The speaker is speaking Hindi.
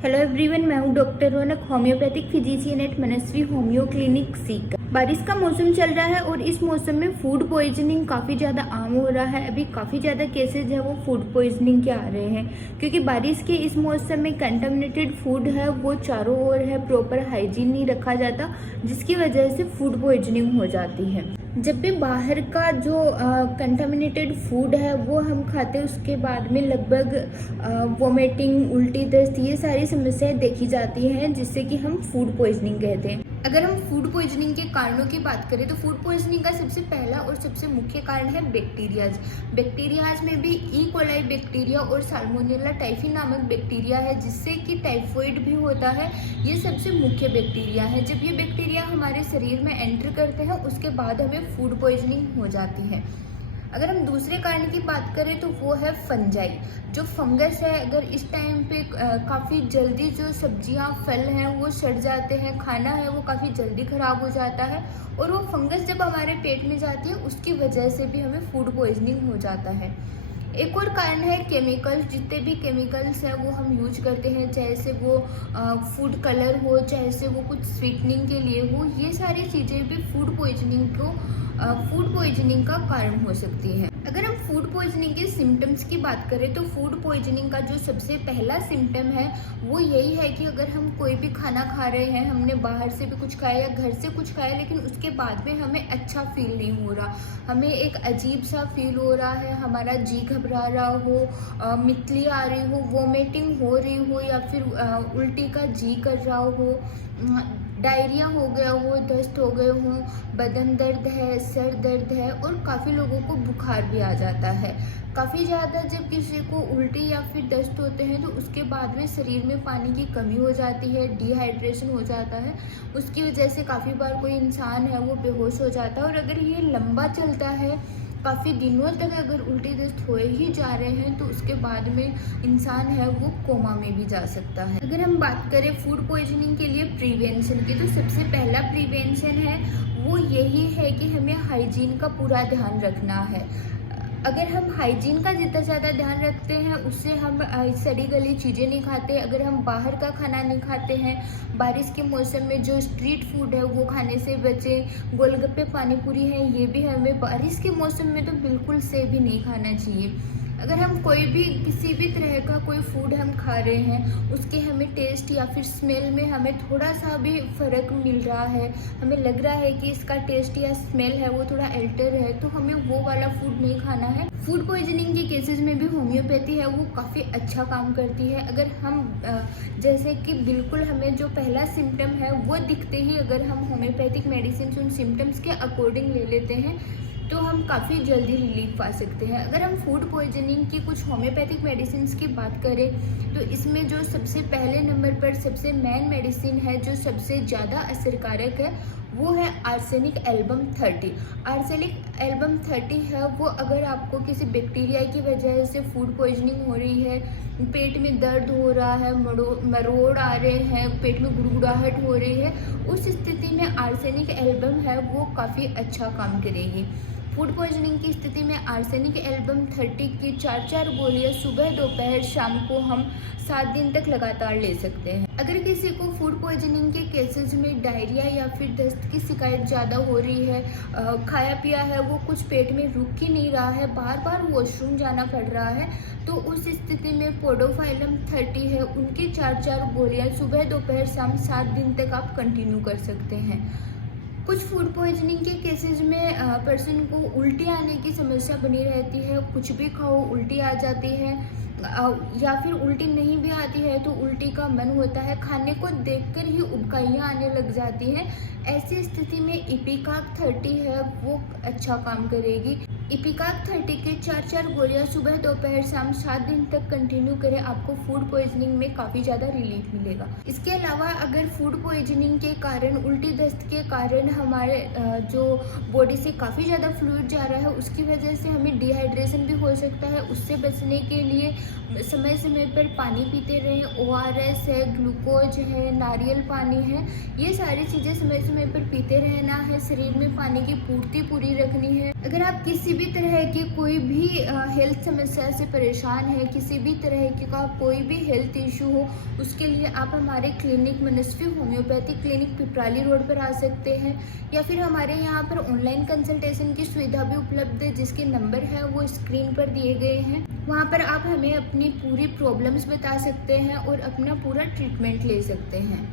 हेलो एवरीवन, मैं हूं डॉक्टर रौनक, होम्योपैथिक फिजिशियन एट मनस्वी होम्यो क्लिनिक सीकर। बारिश का मौसम चल रहा है और इस मौसम में फूड पॉइजनिंग काफ़ी ज़्यादा आम हो रहा है। अभी काफ़ी ज़्यादा केसेज है वो फूड पॉइजनिंग के आ रहे हैं, क्योंकि बारिश के इस मौसम में कंटामिनेटेड फूड है वो चारों ओर है, प्रॉपर हाइजीन नहीं रखा जाता, जिसकी वजह से फूड पॉइजनिंग हो जाती है। जब भी बाहर का जो कंटामिनेटेड फूड है वो हम खाते हैं, उसके बाद में लगभग वोमिटिंग, उल्टी, दस्त, ये सारी समस्याएं देखी जाती हैं, जिससे कि हम फूड पॉइजनिंग कहते हैं। अगर हम फूड पॉइजनिंग के कारणों की बात करें तो फूड पॉइजनिंग का सबसे पहला और सबसे मुख्य कारण है बैक्टीरियाज। बैक्टीरियाज में भी ई कोलाई बैक्टीरिया और साल्मोनेला टाइफी नामक बैक्टीरिया है, जिससे कि टाइफॉइड भी होता है। ये सबसे मुख्य बैक्टीरिया है। जब ये बैक्टीरिया हमारे शरीर में एंटर करते हैं उसके बाद हमें फूड पॉइजनिंग हो जाती है। अगर हम दूसरे कारण की बात करें तो वो है फंजाई, जो फंगस है। अगर इस टाइम पे काफ़ी जल्दी जो सब्जियां, फल हैं वो सड़ जाते हैं, खाना है वो काफ़ी जल्दी ख़राब हो जाता है, और वो फंगस जब हमारे पेट में जाती है उसकी वजह से भी हमें फूड पॉइजनिंग हो जाता है। एक और कारण है केमिकल्स। जितने भी केमिकल्स हैं वो हम यूज करते हैं, चाहे से वो फूड कलर हो, चाहे से वो कुछ स्वीटनिंग के लिए हो, ये सारी चीज़ें भी फूड पॉइजनिंग का कारण हो सकती हैं। अगर हम फूड पॉइजनिंग के सिम्टम्स की बात करें तो फूड पॉइजनिंग का जो सबसे पहला सिम्टम है वो यही है कि अगर हम कोई भी खाना खा रहे हैं, हमने बाहर से भी कुछ खाया या घर से कुछ खाया, लेकिन उसके बाद में हमें अच्छा फील नहीं हो रहा, हमें एक अजीब सा फील हो रहा है, हमारा जी घबरा रहा हो, मितली आ रही हो, वोमिटिंग हो रही हो, या फिर उल्टी का जी कर रहा हो, डायरिया हो गया हो, दस्त हो गए हों, बदन दर्द है, सर दर्द है, और काफ़ी लोगों को बुखार भी आ जाता है। काफ़ी ज़्यादा जब किसी को उल्टी या फिर दस्त होते हैं तो उसके बाद में शरीर में पानी की कमी हो जाती है, डिहाइड्रेशन हो जाता है। उसकी वजह से काफ़ी बार कोई इंसान है वो बेहोश हो जाता है, और अगर ये लंबा चलता है, काफ़ी दिनों तक अगर उल्टी दस्त हो ही जा रहे हैं, तो उसके बाद में इंसान है वो कोमा में भी जा सकता है। अगर हम बात करें फूड पॉइजनिंग के लिए प्रिवेंशन की, तो सबसे पहला प्रिवेंशन है वो यही है कि हमें हाइजीन का पूरा ध्यान रखना है। अगर हम हाइजीन का जितना ज़्यादा ध्यान रखते हैं उससे हम सड़ी गली चीज़ें नहीं खाते। अगर हम बाहर का खाना नहीं खाते हैं, बारिश के मौसम में जो स्ट्रीट फूड है वो खाने से बचें। गोलगप्पे, पानी पूरी है, ये भी हमें बारिश के मौसम में तो बिल्कुल से भी नहीं खाना चाहिए। अगर हम कोई भी किसी भी तरह का कोई फूड हम खा रहे हैं, उसके हमें टेस्ट या फिर स्मेल में हमें थोड़ा सा भी फ़र्क मिल रहा है, हमें लग रहा है कि इसका टेस्ट या स्मेल है वो थोड़ा अल्टर है, तो हमें वो वाला फूड नहीं खाना है। फूड पॉइजनिंग के केसेस में भी होम्योपैथी है वो काफ़ी अच्छा काम करती है। अगर हम जैसे कि बिल्कुल हमें जो पहला सिम्टम है वो दिखते ही अगर हम होम्योपैथिक मेडिसिन उन सिम्टम्स के अकॉर्डिंग ले लेते हैं तो हम काफ़ी जल्दी रिलीफ पा सकते हैं। अगर हम फूड पॉइजनिंग की कुछ होम्योपैथिक मेडिसिन की बात करें तो इसमें जो सबसे पहले नंबर पर सबसे मेन मेडिसिन है जो सबसे ज़्यादा असरकारक है वो है आर्सेनिक एल्बम 30। आर्सेनिक एल्बम 30 है वो अगर आपको किसी बैक्टीरिया की वजह से फूड पॉइजनिंग हो रही है, पेट में दर्द हो रहा है, मरोड़ आ रहे हैं, पेट में गुड़गुड़ाहट हो रही है, उस स्थिति में आर्सेनिक एल्बम है वो काफ़ी अच्छा काम करेगी। फूड पॉइजनिंग की स्थिति में आर्सेनिक एल्बम 30 की 4 गोलियां सुबह, दोपहर, शाम को हम 7 दिन तक लगातार ले सकते हैं। अगर किसी को फूड पॉइजनिंग के केसेस में डायरिया या फिर दस्त की शिकायत ज़्यादा हो रही है, खाया पिया है वो कुछ पेट में रुक ही नहीं रहा है, बार बार वॉशरूम जाना पड़ रहा है, तो उस स्थिति में पोडोफाइलम 30 है उनकी 4 गोलियां सुबह, दोपहर, शाम 7 दिन तक आप कंटिन्यू कर सकते हैं। कुछ फूड पॉइजनिंग के केसेस में पर्सन को उल्टी आने की समस्या बनी रहती है, कुछ भी खाओ उल्टी आ जाती है, या फिर उल्टी नहीं भी आती है तो उल्टी का मन होता है, खाने को देखकर ही उबकाइयाँ आने लग जाती हैं। ऐसी स्थिति में इपिकाक 30 है वो अच्छा काम करेगी। इपिकाक 30 के 4 गोलियां सुबह, दोपहर, शाम 7 दिन तक कंटिन्यू करें, आपको फूड पॉइजनिंग में काफ़ी ज़्यादा रिलीफ मिलेगा। इसके अलावा अगर फूड पॉइजनिंग के कारण, उल्टी दस्त के कारण हमारे जो बॉडी से काफ़ी ज़्यादा फ्लूइड जा रहा है उसकी वजह से हमें डिहाइड्रेशन भी हो सकता है। उससे बचने के लिए समय समय पर पानी पीते रहें। ORS है, ग्लूकोज है, नारियल पानी है, ये सारी चीज़ें समय समय पर पीते रहना है। शरीर में पानी की पूर्ति पूरी रखनी है। अगर आप किसी भी तरह की कोई भी हेल्थ समस्या से परेशान है, किसी भी तरह का कोई भी हेल्थ इशू हो, उसके लिए आप हमारे क्लिनिक मनस्वी होम्योपैथिक क्लिनिक पिपराली रोड पर आ सकते हैं, या फिर हमारे यहाँ पर ऑनलाइन कंसल्टेशन की सुविधा भी उपलब्ध है, जिसके नंबर है वो स्क्रीन पर दिए गए हैं। वहाँ पर आप हमें अपनी पूरी प्रॉब्लम्स बता सकते हैं और अपना पूरा ट्रीटमेंट ले सकते हैं।